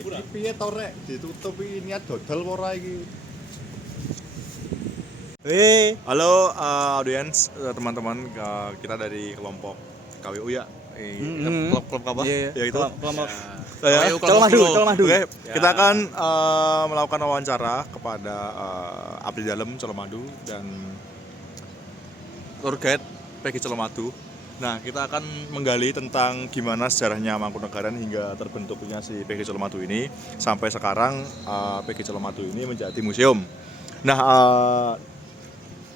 iki piye to rek ditutupi niat dodol apa ora iki? Halo audiens, teman-teman, kita dari kelompok KWU ya. Klub apa? Iya. Ya itu. Kelompok Colmadu. Colmadu. Oke, kita akan melakukan wawancara kepada abdi dalam Colmadu dan tour guide PG Colmadu. Nah, kita akan menggali tentang gimana sejarahnya Mangkunegaran hingga terbentuknya si PG Colmadu ini sampai sekarang PG Colmadu ini menjadi museum. Nah,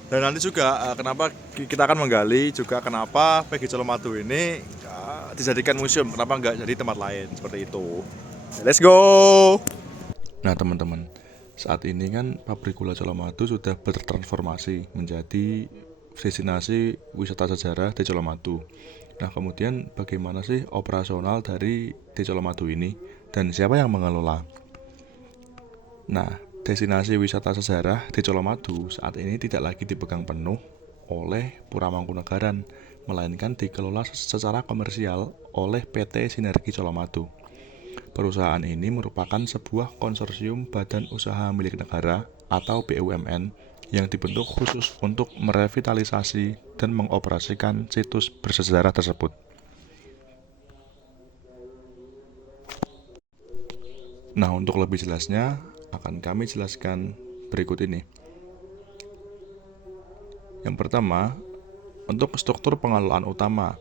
dan nanti juga kenapa kita akan menggali juga kenapa PG Colmadu ini dijadikan museum, kenapa nggak jadi tempat lain seperti itu. Let's go. Nah teman-teman, saat ini kan pabrik gula Colomadu sudah bertransformasi menjadi destinasi wisata sejarah di Colomadu. Nah kemudian bagaimana sih operasional dari di Colomadu ini dan siapa yang mengelola? Nah, destinasi wisata sejarah di Colomadu saat ini tidak lagi dipegang penuh oleh Pura Mangkunegaran, melainkan dikelola secara komersial oleh PT Sinergi Colomadu. Perusahaan ini merupakan sebuah konsorsium badan usaha milik negara atau BUMN yang dibentuk khusus untuk merevitalisasi dan mengoperasikan situs bersejarah tersebut. Nah, untuk lebih jelasnya akan kami jelaskan berikut ini. Yang pertama, untuk struktur pengelolaan utama.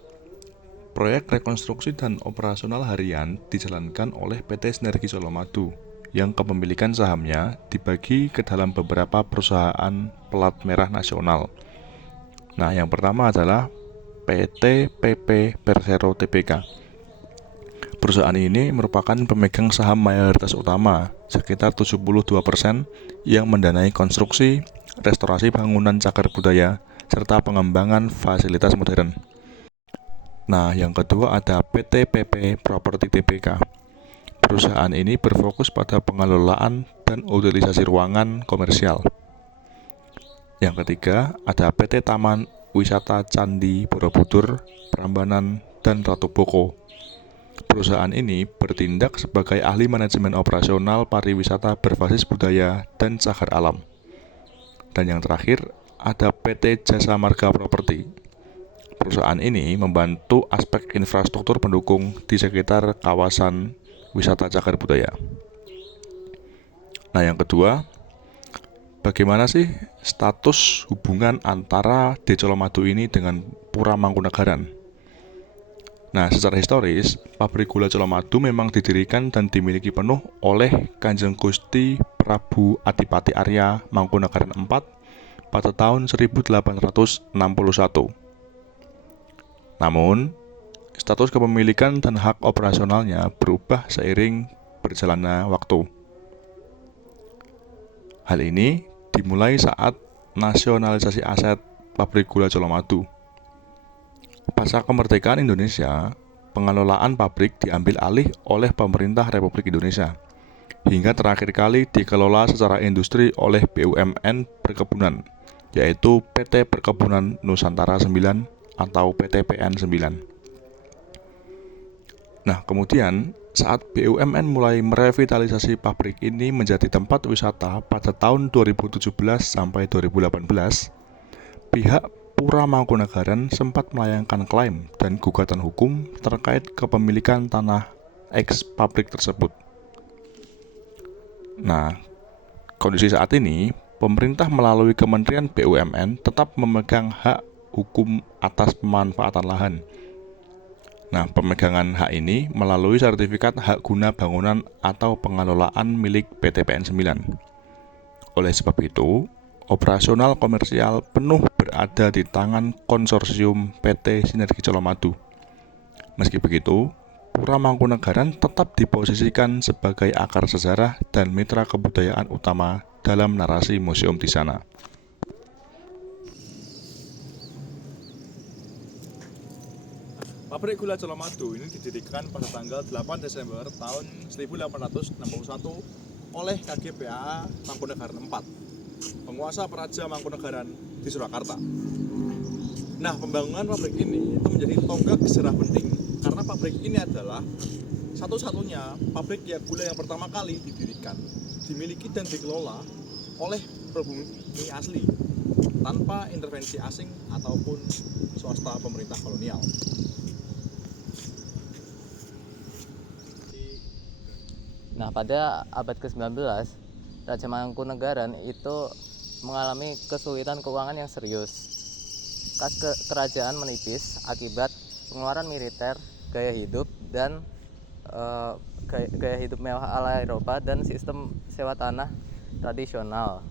Proyek rekonstruksi dan operasional harian dijalankan oleh PT Sinergi Colomadu yang kepemilikan sahamnya dibagi ke dalam beberapa perusahaan pelat merah nasional. Nah, yang pertama adalah PT PP Persero Tbk. Perusahaan ini merupakan pemegang saham mayoritas utama, sekitar 72% yang mendanai konstruksi, restorasi bangunan cagar budaya, serta pengembangan fasilitas modern. Nah, yang kedua ada PT PP Property Tbk. Perusahaan ini berfokus pada pengelolaan dan utilisasi ruangan komersial. Yang ketiga ada PT Taman Wisata Candi Borobudur, Prambanan, dan Ratu Boko. Perusahaan ini bertindak sebagai ahli manajemen operasional pariwisata berbasis budaya dan cagar alam. Dan yang terakhir ada PT Jasa Marga Properti. Perusahaan ini membantu aspek infrastruktur pendukung di sekitar kawasan wisata cagar budaya. Nah, yang kedua, bagaimana sih status hubungan antara di Colomadu ini dengan Pura Mangkunegaran? Nah, secara historis, pabrik gula Colomadu memang didirikan dan dimiliki penuh oleh Kanjeng Gusti Prabu Adipati Arya Mangkunegaran IV pada tahun 1861. Namun, status kepemilikan dan hak operasionalnya berubah seiring berjalannya waktu. Hal ini dimulai saat nasionalisasi aset pabrik gula Colomadu. Pasca kemerdekaan Indonesia, pengelolaan pabrik diambil alih oleh pemerintah Republik Indonesia, hingga terakhir kali dikelola secara industri oleh BUMN Perkebunan, yaitu PT Perkebunan Nusantara 9 atau PT PN 9. Nah, kemudian saat BUMN mulai merevitalisasi pabrik ini menjadi tempat wisata pada tahun 2017 sampai 2018, pihak Pura Mangkunegaran sempat melayangkan klaim dan gugatan hukum terkait kepemilikan tanah eks pabrik tersebut. Nah, kondisi saat ini, pemerintah melalui Kementerian BUMN tetap memegang hak hukum atas pemanfaatan lahan. Nah, pemegangan hak ini melalui sertifikat hak guna bangunan atau pengelolaan milik PT PN 9. Oleh sebab itu, operasional komersial penuh berada di tangan konsorsium PT Sinergi Colomadu. Meski begitu, Pura Mangkunegaran tetap diposisikan sebagai akar sejarah dan mitra kebudayaan utama dalam narasi museum di sana. Pabrik gula Colomadu ini didirikan pada tanggal 8 Desember tahun 1861 oleh KGPA Mangkunegaran IV, penguasa Praja Mangkunegaran di Surakarta. Nah, pembangunan pabrik ini itu menjadi tonggak sejarah penting karena pabrik ini adalah satu-satunya pabrik gula yang pertama kali didirikan, dimiliki dan dikelola oleh pribumi asli tanpa intervensi asing ataupun swasta pemerintah kolonial. Nah, pada abad ke-19, Raja Mangkunegaran itu mengalami kesulitan keuangan yang serius. Kas kerajaan menipis akibat pengeluaran militer, gaya hidup, dan gaya hidup mewah ala Eropa dan sistem sewa tanah tradisional.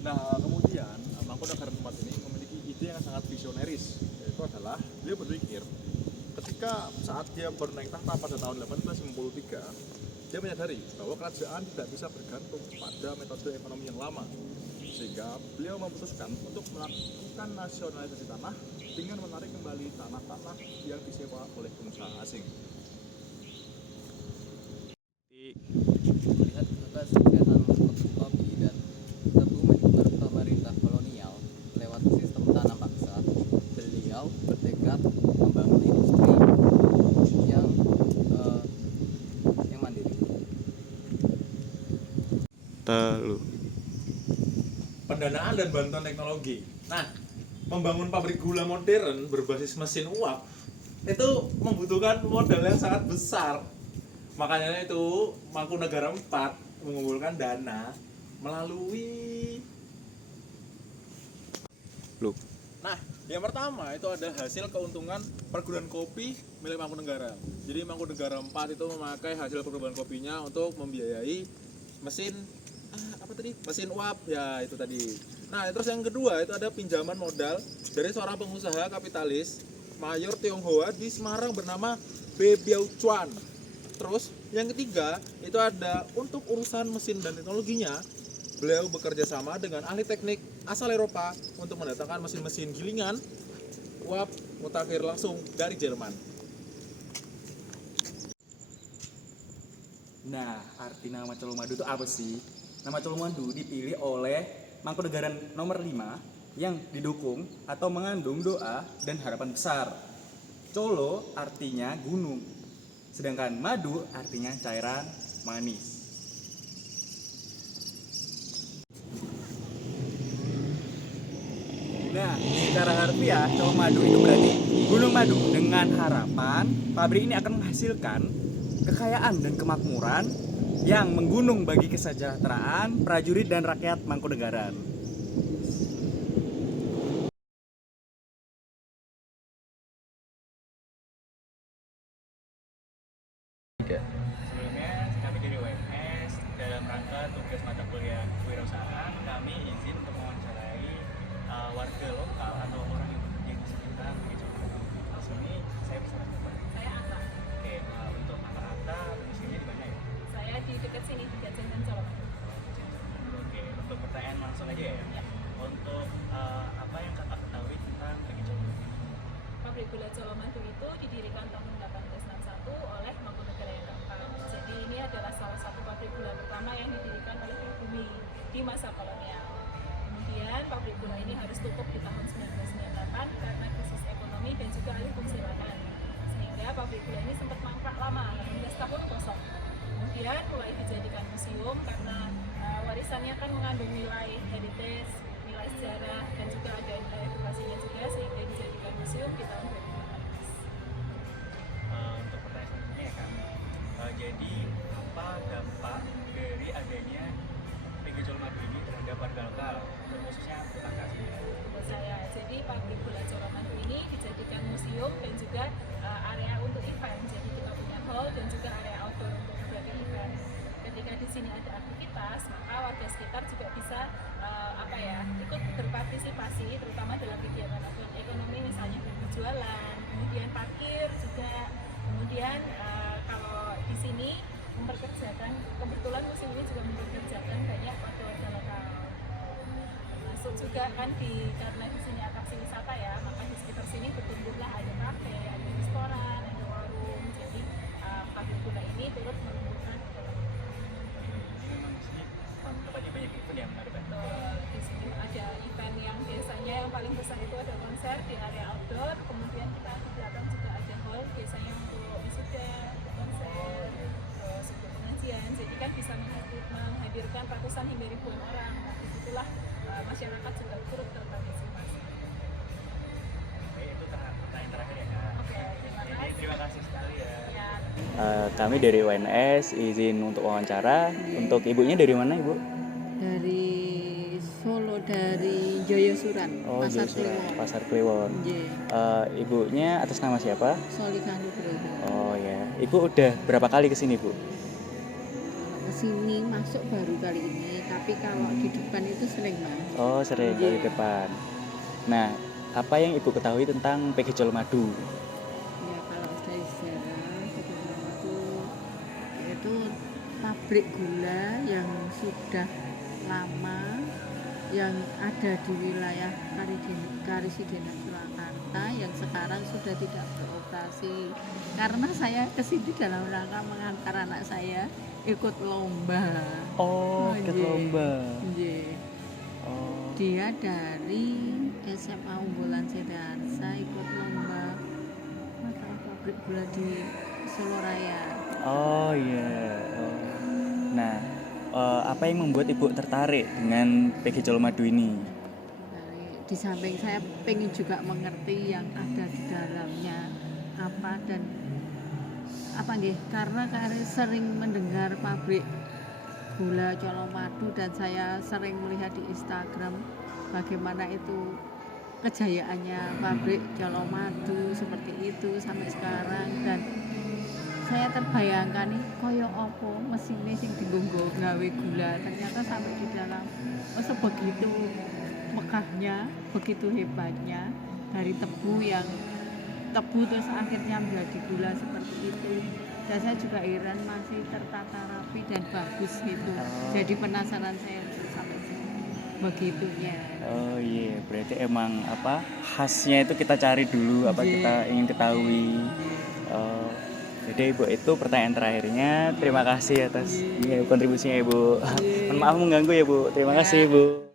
Nah, kemudian Mangkunegaran IV ini memiliki ide yang sangat visioneris, yaitu adalah beliau berpikir ketika saat dia bernaik tahta pada tahun 1853, dia menyadari bahwa kerajaan tidak bisa bergantung pada metode ekonomi yang lama, sehingga beliau memutuskan untuk melakukan nasionalisasi tanah dengan menarik kembali tanah-tanah yang disewa oleh pengusaha asing. Melihat kesuksesan kopi dan tebu pemerintah kolonial lewat sistem tanam paksa, beliau bertekad membangun industri yang mandiri. Pendanaan dan bantuan teknologi. Nah, membangun pabrik gula modern berbasis mesin uap itu membutuhkan modal yang sangat besar. Makanya itu Mangkunegaran IV mengumpulkan dana melalui Nah, yang pertama itu ada hasil keuntungan perguruan kopi milik Mangkunegaran. Jadi Mangkunegaran IV itu memakai hasil perguruan kopinya untuk membiayai mesin mesin uap ya itu tadi. Nah, terus yang kedua itu ada pinjaman modal dari seorang pengusaha kapitalis Mayor Tionghoa di Semarang bernama Be Biao Chuan. Terus yang ketiga itu ada untuk urusan mesin dan teknologinya, beliau bekerja sama dengan ahli teknik asal Eropa untuk mendatangkan mesin-mesin gilingan uap mutakhir langsung dari Jerman. Nah, arti nama Colomadu itu apa sih? Nama Colomadu dipilih oleh Mangkunegaran nomor 5 yang didukung atau mengandung doa dan harapan besar. Colo artinya gunung, sedangkan madu artinya cairan manis. Nah, secara harfiah Colomadu itu berarti gunung madu, dengan harapan pabrik ini akan menghasilkan kekayaan dan kemakmuran yang menggunung bagi kesejahteraan prajurit dan rakyat Mangkunegaran. Sebelumnya kami dari UMS dalam rangka tugas mata kuliah kewirausahaan, kami izin untuk mewawancarai warga lokal atau orang yang bekerja di sekitar di sini. Saya bersama Bapak. Saya Atta. Oke, untuk Atta domisilinya di mana ya? Saya di dekat sini di Gajah dan Colomadu. Oke, untuk pertanyaan langsung aja ya. Ya. Untuk apa yang kakak ketahui tentang Pegi Colomadu? Pabrik gula Colomadu itu didirikan tahun 1861 oleh Mangkunegaran yang keempat. Jadi ini adalah salah satu pabrik gula pertama yang didirikan oleh pribumi di masa kolonial. Kemudian pabrik gula ini harus tutup di tahun 1998 karena krisis ekonomi dan juga alih fungsi lahan. Sehingga pabrik gula ini sempat mangkrak lama, 18 tahun kosong. Kemudian mulai dijadikan museum karena warisannya kan mengandung nilai heritage, nilai sejarah, dan juga ada edukasinya juga, sehingga dijadikan museum di tahun 2018. Untuk pertanyaan selanjutnya ya Kak, jadi apa dampak dari adanya Pegi Colomadu ini terhadap warga lokal, khususnya kakak sendiri? Buat saya, jadi pabrik gula Colomadu ini dijadikan museum dan juga area untuk event. Jadi kita punya hall dan juga area outdoor untuk berbagai event. Ketika di sini ada aktivitas, maka warga sekitar juga bisa ikut berpartisipasi, terutama dalam kegiatan ekonomi, misalnya berjualan, kemudian parkir juga. Kemudian kalau di sini memperkerjakan, kebetulan musim ini juga memperkerjakan banyak warga lokal. Termasuk juga kan karena di sini atraksi wisata ya, maka di sekitar sini bertumbuhlah ada kafe, ada restoran, ada warung. Jadi pabrik gula ini turut menumbuhkan ekonomi. Jadi memang di sini tempatnya banyak event yang menarik. Di sini ada event yang biasanya yang paling besar itu ada konser di area outdoor, kemudian kita kegiatan juga biasanya untuk wisuda, konser, terus untuk pengajian. Jadi kan bisa menghadirkan ratusan hingga ribuan orang. Nah, disitulah masyarakat juga turut berpartisipasi. Oke, itu pertanyaan terakhir ya Kak. Oke, terima Jadi kasih. terima kasih sekali ya. Ya, Kami dari UNS izin untuk wawancara. Untuk ibunya dari mana ibu? Dari Solo, dari Joyosuran, Oh, Pasar Joyosura, Kliwon. Pasar Kliwon. Nggih, Ibunya atas nama siapa? Solihah Nugroho. Oh ya, ibu udah berapa kali kesini bu? Kesini masuk baru kali ini, tapi kalau di depan itu sering Mas. Oh sering Iya. dari depan. Nah, apa yang ibu ketahui tentang PG Colomadu? Ya kalau dari sejarah itu pabrik gula yang sudah lama yang ada di wilayah Karisidenan Surakarta yang sekarang sudah tidak beroperasi karena saya kesini dalam rangka mengantar anak saya ikut lomba. Oh, ikut Nggih. lomba. Nggih. Oh, Dia dari SMA Unggulan Setiarsa ikut lomba masalah pabrik gula di Solo Raya. oh iya. Oh. Nah, apa yang membuat ibu tertarik dengan PG Colomadu ini? Di samping saya pengen juga mengerti yang ada di dalamnya apa dan apa nggih karena sering mendengar pabrik gula Colomadu dan saya sering melihat di Instagram bagaimana itu kejayaannya pabrik Colomadu seperti itu sampai sekarang dan saya terbayangkan nih koyo opo mesinnya sing digonggo gawe gula ternyata sampai di dalam sebegitu megahnya, begitu hebatnya dari tebu terus akhirnya menjadi gula seperti itu. Dan saya juga heran masih tertata rapi dan bagus gitu. Jadi penasaran saya untuk sampai sini begitunya. Oh iya, berarti emang apa khasnya itu kita cari dulu apa Iya. kita ingin ketahui. Oh, jadi ibu itu pertanyaan terakhirnya. Terima kasih atas kontribusinya ibu. Mohon maaf mengganggu ya bu. Terima kasih ibu.